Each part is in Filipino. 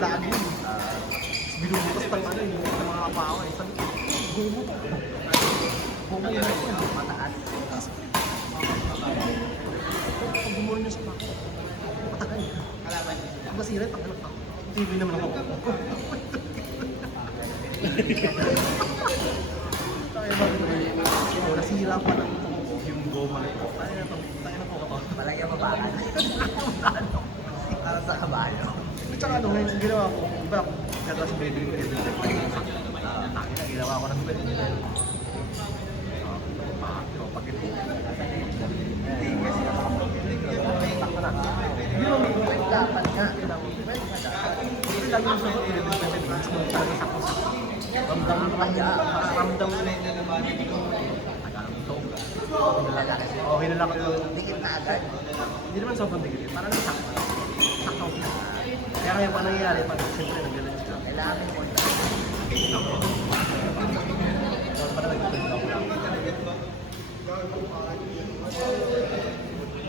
lagi. Binubutas ng ano yung mga kapawa eh. Sabi ko, gomo to. Gomo yun ako. Mataas. Pag gumulo niya sa bako, matagal. Pag masira, tagal ako. TV naman ako. Nasira pa lang yung goma nito. Tayo na po kapag. Malagyan mo bakal. Para sa kabayo. At saka ano, ngayon ginawa ko, iba, kaya sa baby ko dito. Ginawa ko ng baby ko. Pag ito. Hindi kasi Takpa na. Hindi mo may dapat nga. Kasi lagi yung sagot, ilibig na siya. Mas mo talaga sa kusa. Ramdam mo kaya. Ramdam mo na yung tagalog ito. Okay na lang ito. Dikit na agad. Hindi naman sobrang dikit. Parang sakto. Sakto. Kaya kaya pa nangyayari, pag siyempre naggalan siya. Kailangan mo yung Parang naggalan ako lang.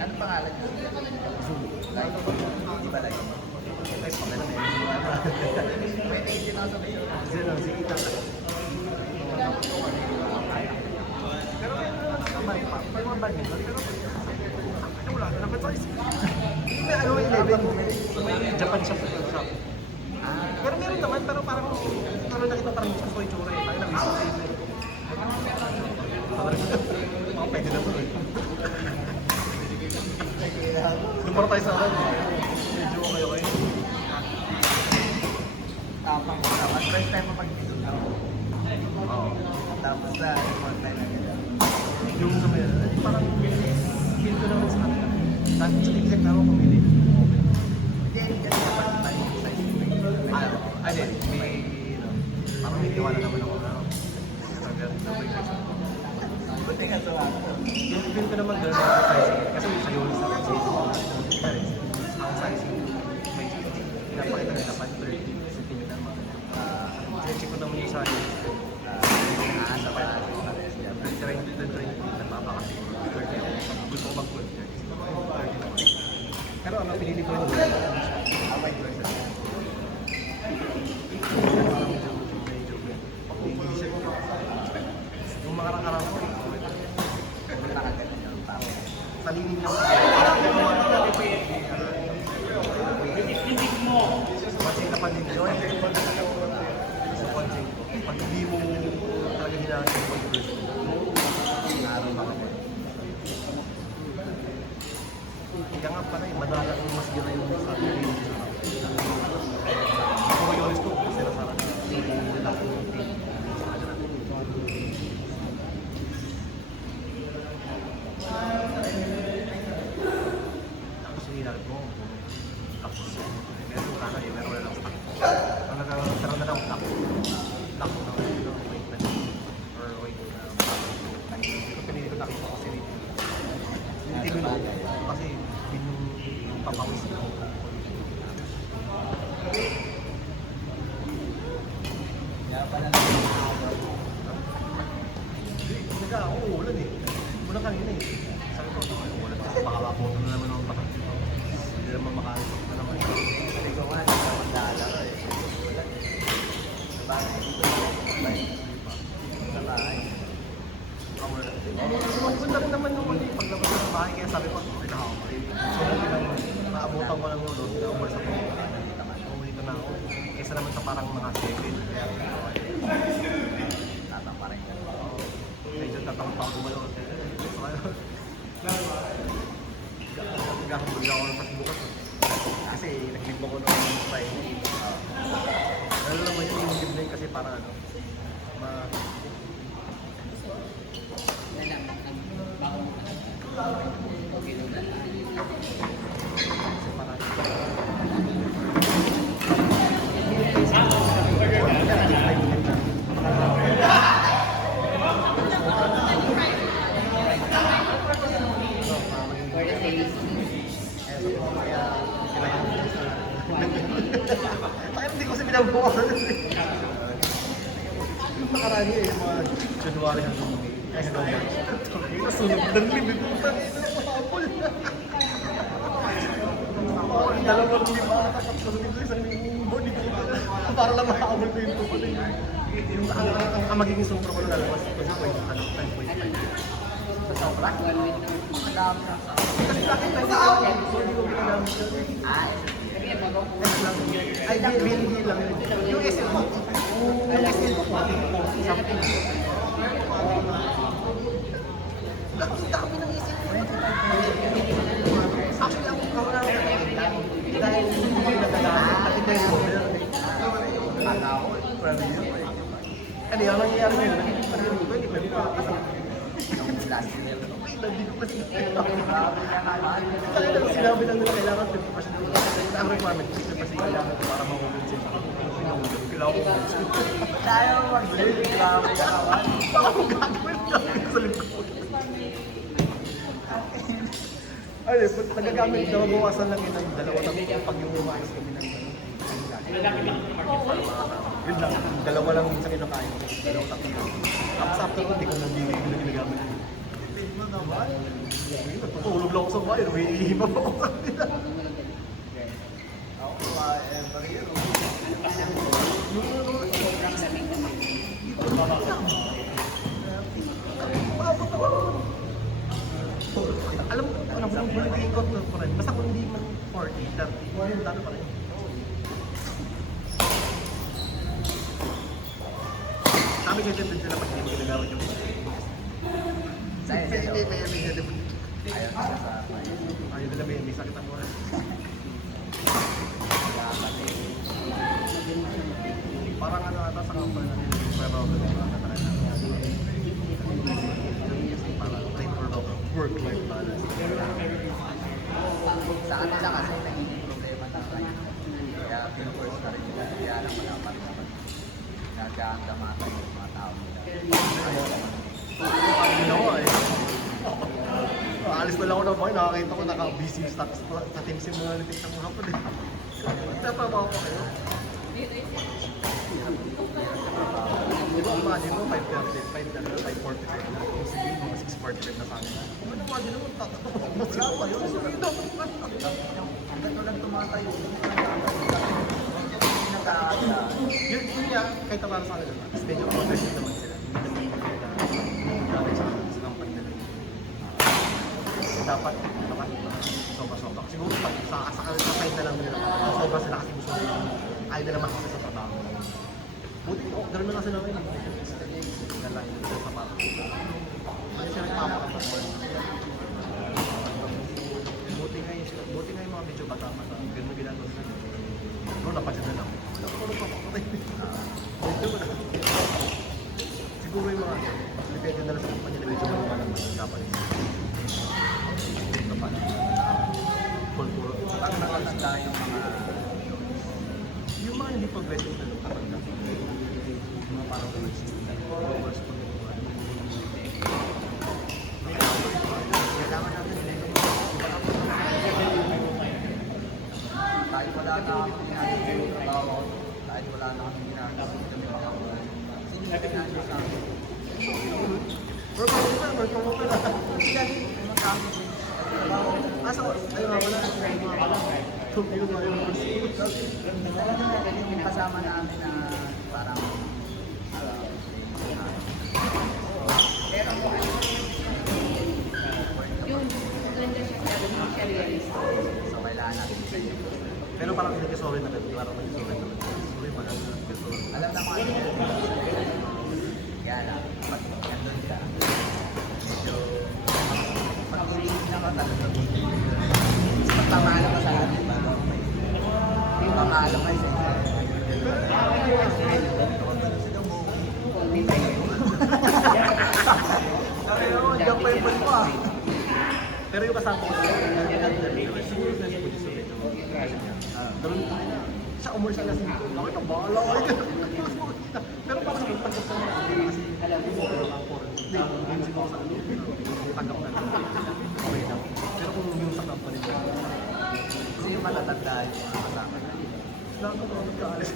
ano pangalan niyo? Zoom. Live. Di ba live? Guys, okay na eh. Pwede din ako sa video. Zero, si Ita. Pero may mga badminton. Pero wala, dapat sa isip. May ano, 11. May Japan shop. Pero meron naman, pero parang nakita parang gusto ko yung tsura eh. Tayo nag-isip sa isip. Mga pwede na po eh. Doon para tayo sa akin. Medyo okay. Tapang ko. Tapos first time mo pag-video na ako. Oo. Tapos sa ibang time na gano'n. Yung sa mga, parang feel ko naman sa kanila. Dahil sa exact na ako pumili. Hindi, kasi dapat iba yung size mo. Ay, may, parang may tiwala naman ako na. Buti nga sa ako. Yung feel ko naman gano'n ako sizing. Kasi sa iyo, sa sizing. Ang sizing, may pinapakita nila pa 30 cm naman. Check ko naman yung size. Sa pala. Trying to nagpapakasi. Gusto ko mag-good. Pero ano, pinili ko yung Away versus. yung mga nakarang ko. Nakagano yung tao. Sa lining lang. Pansin na pansin ko. Sa pansin ko. Pag hindi mo talaga ginagawa yung conversion, araw ba ka? Kaya nga pala eh, madalang mas gila yung sa lining. Kung yung gusto, kasi nasarap. Tapos hinilag mo. Tapos, meron ka na eh, meron na lang stock. Ang nagkaroon na lang stock. Stock na wait na. Or wait na. Ito pinili ko nakita kasi rin. Hindi ko na. Kasi yun yung papawis ko. Kaya pala Nag-uulan eh. Muna kanina eh. Sabi ko, uulan. Baka maputo na naman ang batak dito. Hindi naman makalitok na naman. Hindi ko nga, hindi ka magdala eh. Sa bahay. Sa bahay. Magpunta rin naman yung mali paglabas ng bahay. Kaya sabi ko, okay na ako. So, naabutan ko lang yung load. Umalis ako. Umuwi ko na ako. Kaysa naman sa parang mga 7. Kaya Tatang pa rin. medyo tatang pa gumalaw. Gagawin ako ng pasbukas. Kasi nag-live ako ng Friday. Lalo naman yung live na yun kasi para ano, Kaya hindi ko kasi binabukasan. Yung nakarani eh, yung mga January hanggang May. Ay, hanggang March. Nasunog ng limit. Putang ina, mahapol. Ang dalawang lima, tapos kasunod ko isang morning ko. Para lang makaabol ko yung tupo. Yung ang magiging sumpro ko na lalabas ko sa 10.5. Sa sobra? Ang dami na. Kasi sa akin, so hindi ko ginagamit yun. Ay, bilhin lang yun. Yung SL ko. Yung SL ko. Ang dami ng isip ko. Actually, ako wala ko nakikita. Dahil hindi ko nagagamit. Pati tayo mo. Akala ko, marami yun. Ano yung nangyayari ngayon? Nakikita pa rin ko. Hindi ko nakakasama. Last year. Hindi ko kasi sinabi lang nila kailangan 50%. Ang requirement 50% kailangan para mahulog siya. Kailangan ko Tayo mag-drill. Grabe na kawan. baka kung gagawin ka sa likod. Ay, nagagamit na mabawasan lang yun ng dalawa na pag yung umayos kami ng yun lang, dalawa lang minsan kinakain. Dalawa tatlo. Tapos after ko, hindi ko nang ginagamit. Natutulog lang ako sa bahay, humihihiba pa ako sa kanila. Ako kumain pa rin yun. Alam mo, ano mo, bulitin ko pa rin. Basta kung hindi man 40, 30, yung dami pa rin. Sabi siya din sila pag hindi mo ginagamit yung Sa'yo, sa'yo. may Ayaw na sa akin. ayaw nila may sakit ang mura. Parang ano ata sa company na nila, pero parang time for work-life balance. Sa kanila kasi nagiging problema na tayo. Kaya pinuforce na rin nila. Kaya lang wala pa rin naman. Nagkakamata yung mga tao nila. Parang ginawa eh. Alis na lang ako ng bahay, nakakita ko naka-busy status sa team simulating ng mga hapon eh. Nagtatrabaho pa kayo. Di ba, imagine mo, 5:30, 5:45 na. Kung sige, mga 6:45 na sa akin. Ano, imagine mo, tatrabaho mo sila pa yun. Hanggang walang tumatayo. Pinataasa. Yun nga, kahit para sa kanila, medyo progressive naman sila. Hindi naman dati sa company nila. Dapat, sobra-sobra. Siguro pag sa side na lang nila, sobra sila kasi gusto nila. Ayaw nila makasa sa trabaho. Buti, gano'n na kasi namin. Na lang yung sapatos. Kasi siya nagpapakapas. Buti nga yung mga medyo bata-bata. Ganun ginagawa sila. Siguro napansin na lang. Siguro papakatay. Medyo wala. Siguro yung mga, depende na lang sa kumpanya na medyo mga lang dapat. Kultura. Pag nakatanda yung mga Yung mga hindi progressive na nung kapag yung mga parang overworks po nung kailangan natin kahit wala na kami ginagawa yung trabaho, kahit wala na kami ginagawa yung trabaho, sino yung ginagawa sa amin? work from home na. Hindi natin magkakami sa trabaho. Asa ko, ayun nga wala. Yung mga yung Talagang natin yung kasama namin na parang so kailangan natin sa inyo. pero parang nag-sorry na rin. Parang nag-sorry na rin. Sorry, maganda. Alam naman kaya lang, pag nandun ka, medyo pag-ulit na ka talaga. Pag pamalo ka sa atin, yung pamalo ka sa inyo. Nag-paypal pa. Pero yung kasama ko siguro sa position ito. Sa umur siya kasi dito. Bakit ang bahala ka? Pero parang nagtanggap sa mga kasi alam mo hindi siguro sa ano. Tanggap na lang. Okay lang. Pero kung yung sa company mo, Kasi yung matatanda yung mga kasama na. lahat ko nagkaalis.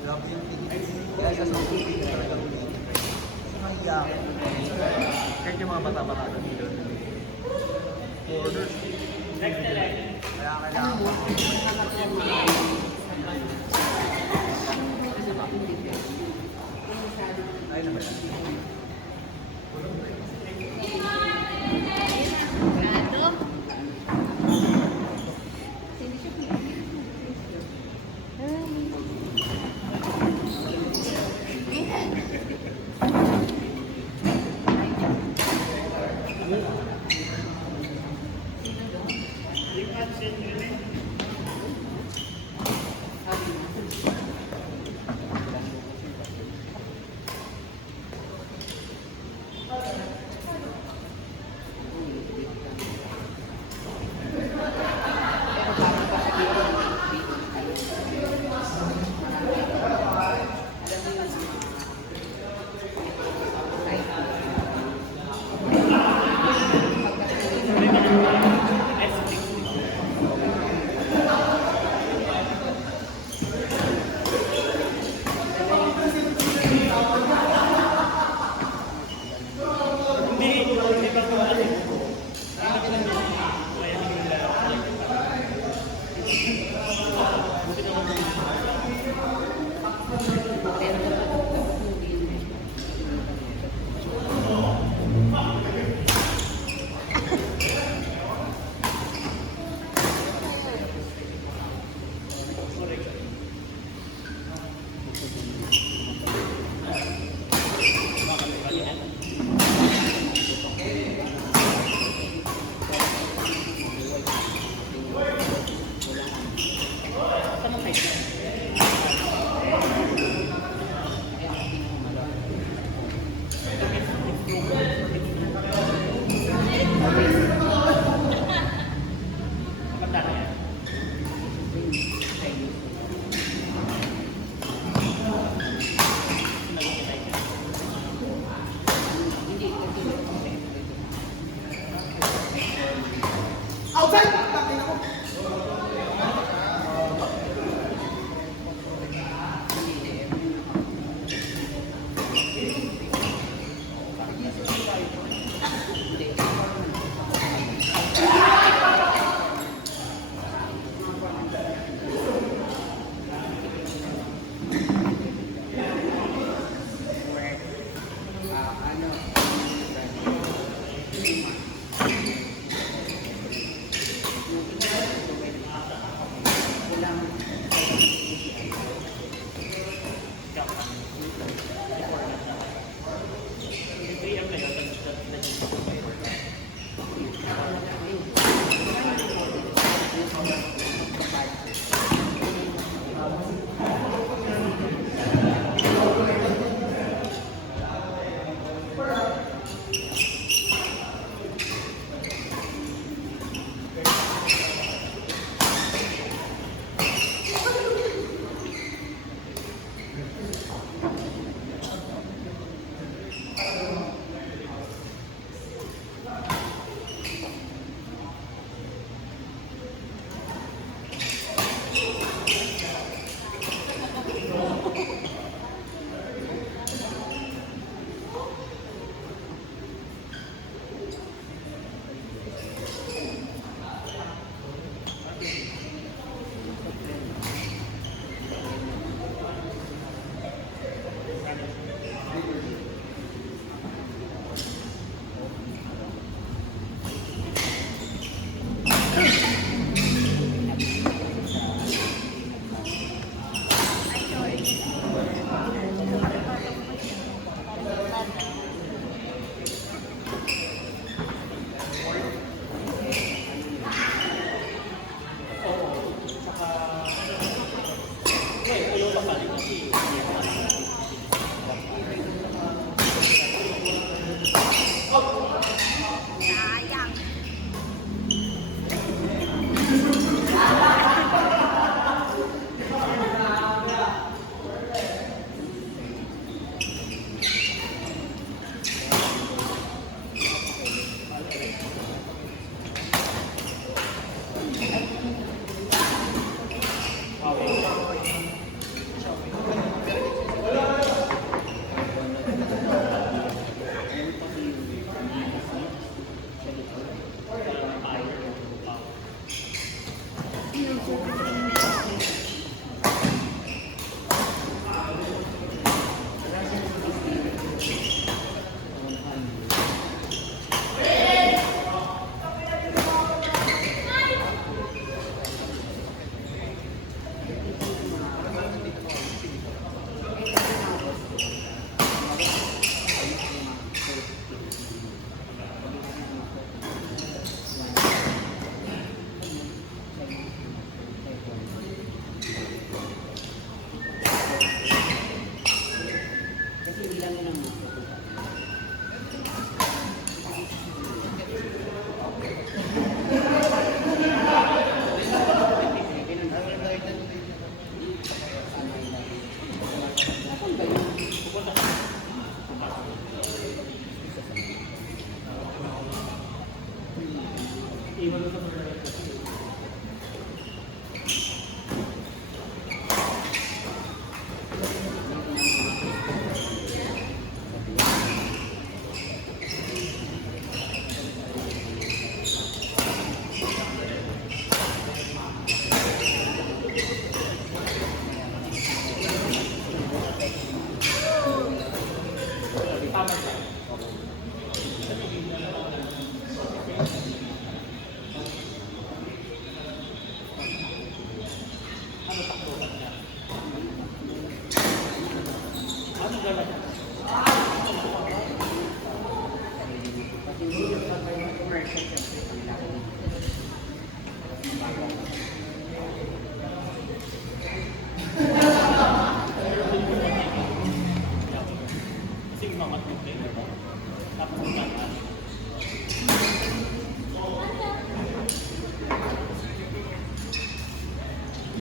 Grabe yung tingin. Kaya sa social media talaga ulit. Kasi mahiya ako. Kahit yung mga bata-bata na dito. Orders. Kaya Ano kailangan mo? Nakakatuwa mo. Kasi ba, hindi pwede. Ay, na ba yan? Kasi mga